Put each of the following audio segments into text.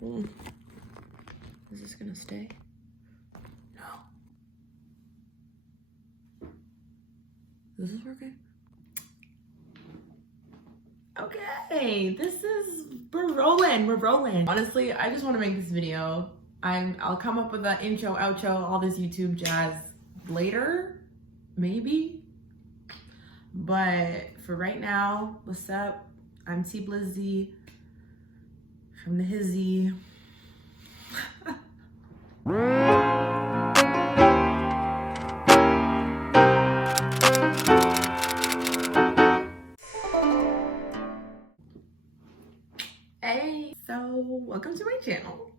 Is this gonna stay? No. Is this working? Okay, we're rolling. Honestly, I just want to make this video. I'll come up with the intro, outro, all this YouTube jazz later, maybe. But for right now, what's up? I'm T Blizzy from the Hizzy. Hey, so welcome to my channel.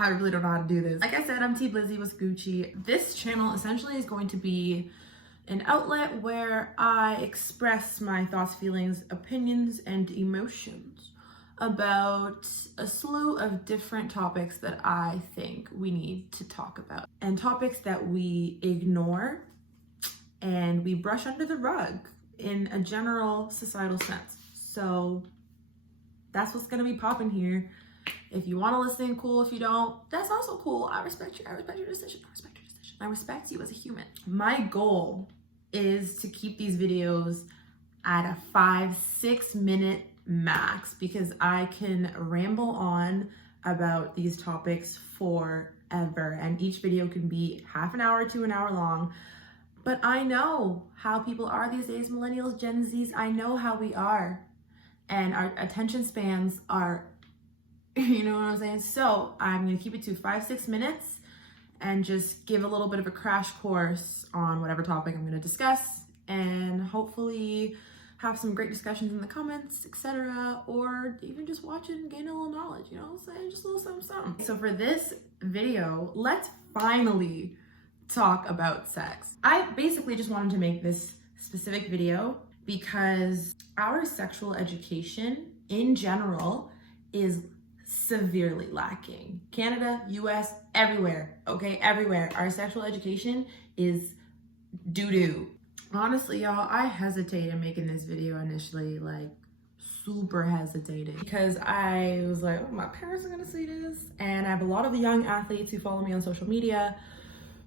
I really don't know how to do this. Like I said, I'm T Blizzy with Gucci. This channel essentially is going to be an outlet where I express my thoughts, feelings, opinions, and emotions about a slew of different topics that I think we need to talk about, and topics that we ignore and we brush under the rug in a general societal sense. So that's what's gonna be popping here. If you want to listen, cool. If you don't, that's also cool. I respect you. I respect your decision. I respect you as a human. My goal is to keep these videos at a 5-6 minute max, because I can ramble on about these topics forever, and each video can be half an hour to an hour long. But I know how people are these days, millennials, Gen Zs. I know how we are, and our attention spans are, you know what I'm saying? So I'm gonna keep it to 5-6 minutes and just give a little bit of a crash course on whatever topic I'm gonna discuss, and hopefully have some great discussions in the comments, etc. Or even just watch it and gain a little knowledge, you know what I'm saying? Just a little something. So for this video, let's finally talk about sex. I basically just wanted to make this specific video because our sexual education in general is severely lacking. Canada, US, everywhere, okay? Everywhere. Our sexual education is doo-doo. Honestly, y'all, I hesitated making this video initially, like super hesitated, because I was like, oh, my parents are gonna see this. And I have a lot of young athletes who follow me on social media.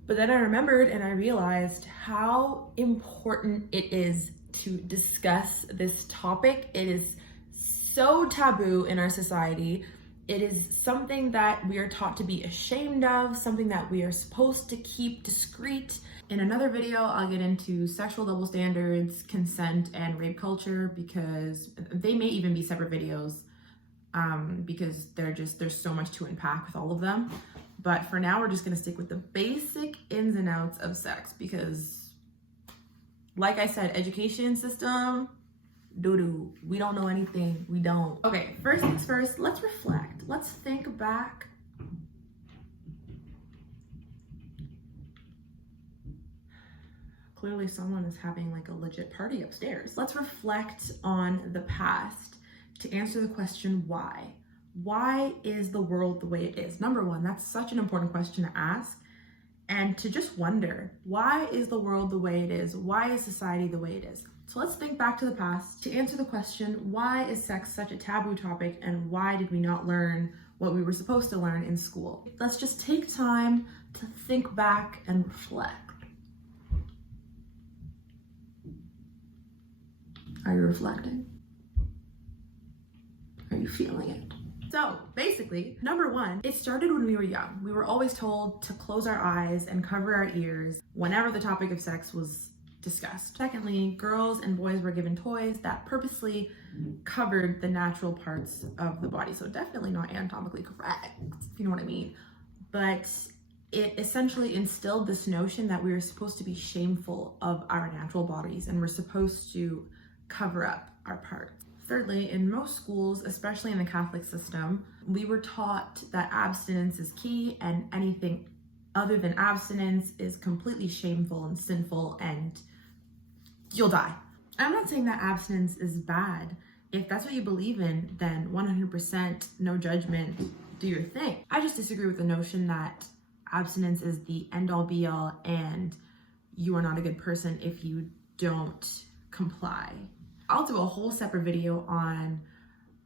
But then I remembered and I realized how important it is to discuss this topic. It is so taboo in our society. It is something that we are taught to be ashamed of, something that we are supposed to keep discreet. In another video, I'll get into sexual double standards, consent, and rape culture, because they may even be separate videos, because there's so much to unpack with all of them. But for now, we're just gonna stick with the basic ins and outs of sex, because like I said, education system, doo-doo. We don't know anything, we don't. Okay, first things first, let's reflect. Let's think back. Clearly someone is having like a legit party upstairs. Let's reflect on the past to answer the question, why? Why is the world the way it is? Number one, that's such an important question to ask. And to just wonder, why is the world the way it is? Why is society the way it is? So let's think back to the past to answer the question, why is sex such a taboo topic, and why did we not learn what we were supposed to learn in school? Let's just take time to think back and reflect. Are you reflecting? Are you feeling it? So basically, number one, it started when we were young. We were always told to close our eyes and cover our ears whenever the topic of sex was discussed. Secondly, girls and boys were given toys that purposely covered the natural parts of the body. So definitely not anatomically correct, if you know what I mean. But it essentially instilled this notion that we were supposed to be shameful of our natural bodies, and we're supposed to cover up our parts. Thirdly, in most schools, especially in the Catholic system, we were taught that abstinence is key, and anything other than abstinence is completely shameful and sinful, and you'll die. I'm not saying that abstinence is bad. If that's what you believe in, then 100% no judgment, do your thing. I just disagree with the notion that abstinence is the end-all be-all and you are not a good person if you don't comply. I'll do a whole separate video on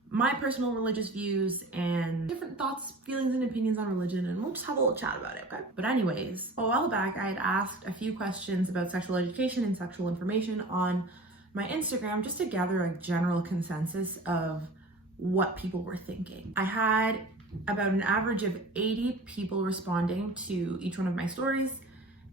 my personal religious views and different thoughts, feelings, and opinions on religion, and we'll just have a little chat about it, okay? But anyways, a while back, I had asked a few questions about sexual education and sexual information on my Instagram just to gather a general consensus of what people were thinking. I had about an average of 80 people responding to each one of my stories,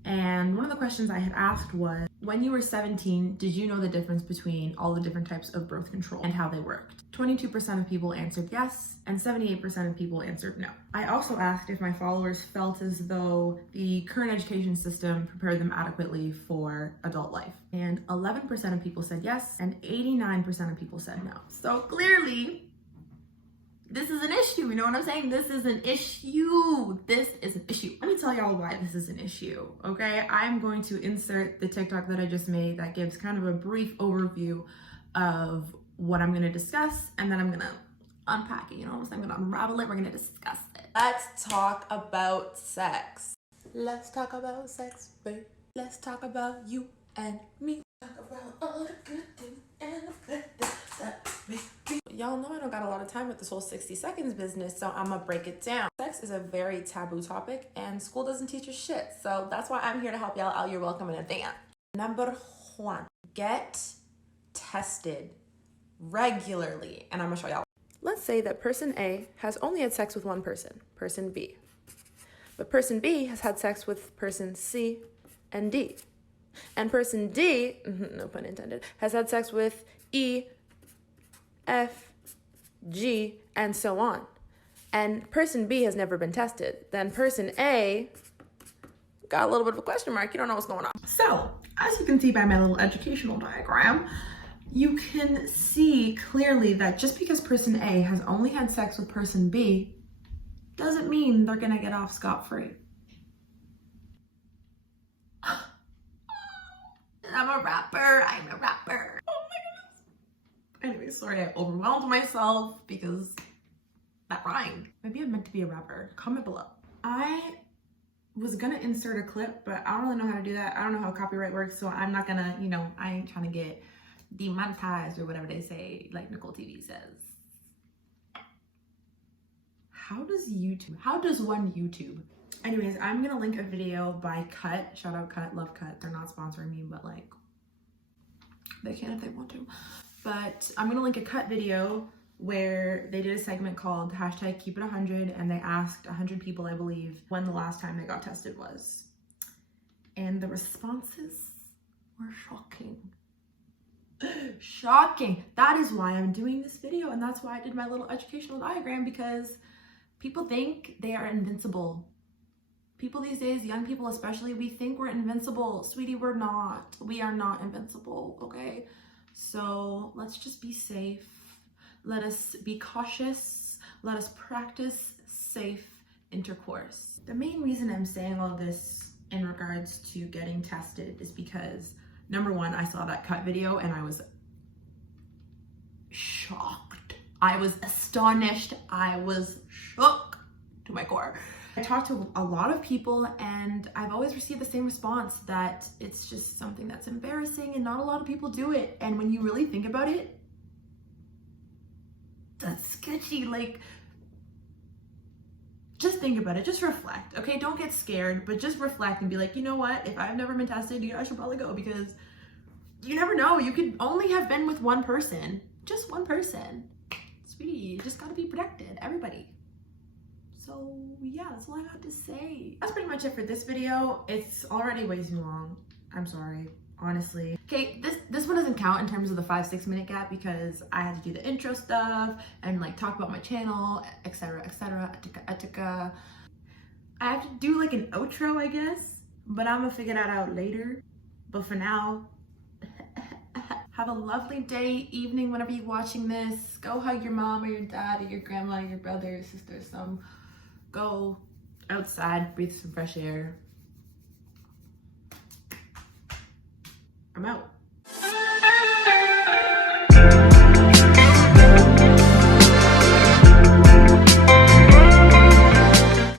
and one of the questions I had asked was, when you were 17, did you know the difference between all the different types of birth control and how they worked? 22% of people answered yes, and 78% of people answered no. I also asked if my followers felt as though the current education system prepared them adequately for adult life. And 11% of people said yes, and 89% of people said no. So clearly, this is an issue, you know what I'm saying? This is an issue. This is an issue. Let me tell y'all why this is an issue, okay? I'm going to insert the TikTok that I just made that gives kind of a brief overview of what I'm gonna discuss, and then I'm gonna unpack it, you know what I'm saying? I'm gonna unravel it, we're gonna discuss it. Let's talk about sex. Let's talk about sex, babe. Let's talk about you and me. Talk about all the good things and the bad things that make me. Y'all know I don't got a lot of time with this whole 60 seconds business, so I'm gonna break it down. Sex is a very taboo topic, and school doesn't teach us shit, so that's why I'm here to help y'all out. You're welcome in advance. Number one, get tested regularly, and I'm gonna show y'all. Let's say that person A has only had sex with one person, person B. But person B has had sex with person C and D. And person D, no pun intended, has had sex with E, F, G, and so on. And person B has never been tested. Then person A got a little bit of a question mark. You don't know what's going on. So, as you can see by my little educational diagram, you can see clearly that just because person A has only had sex with person B doesn't mean they're gonna get off scot-free. I'm a rapper. Oh my goodness. Anyway, sorry I overwhelmed myself because that rhymed. Maybe I'm meant to be a rapper. Comment below. I was gonna insert a clip, but I don't really know how to do that. I don't know how copyright works, so I'm not gonna, I ain't trying to get demonetized or whatever they say, like Nicole TV says. How does one YouTube? Anyways, I'm gonna link a video by Cut. Shout out Cut, love Cut. They're not sponsoring me, but like, they can if they want to. But I'm gonna link a Cut video where they did a segment called #KeepIt100, and they asked 100 people, I believe, when the last time they got tested was. And the responses were shocking. Shocking. That is why I'm doing this video, and that's why I did my little educational diagram, because people think they are invincible. People these days, young people especially, we think we're invincible. Sweetie, we're not. We are not invincible, okay? So let's just be safe. Let us be cautious. Let us practice safe intercourse. The main reason I'm saying all this in regards to getting tested is because, number one, I saw that Cut video and I was shocked. I was astonished. I was shook to my core. I talked to a lot of people and I've always received the same response, that it's just something that's embarrassing and not a lot of people do it. And when you really think about it, that's sketchy. Like, just think about it, just reflect, okay? Don't get scared, but just reflect and be like, you know what? If I've never been tested, I should probably go, because you never know. You could only have been with one person, just one person. Sweetie, you just gotta be protected, everybody. So yeah, that's all I have to say. That's pretty much it for this video. It's already way too long. I'm sorry, honestly. Okay, this one doesn't count in terms of the 5-6 minute gap because I had to do the intro stuff and like talk about my channel, etc, etc. I have to do like an outro, I guess, but I'm gonna figure that out later. But for now, have a lovely day, evening, whenever you're watching this. Go hug your mom or your dad or your grandma or your brother or sister or some. Go outside, breathe some fresh air. I'm out.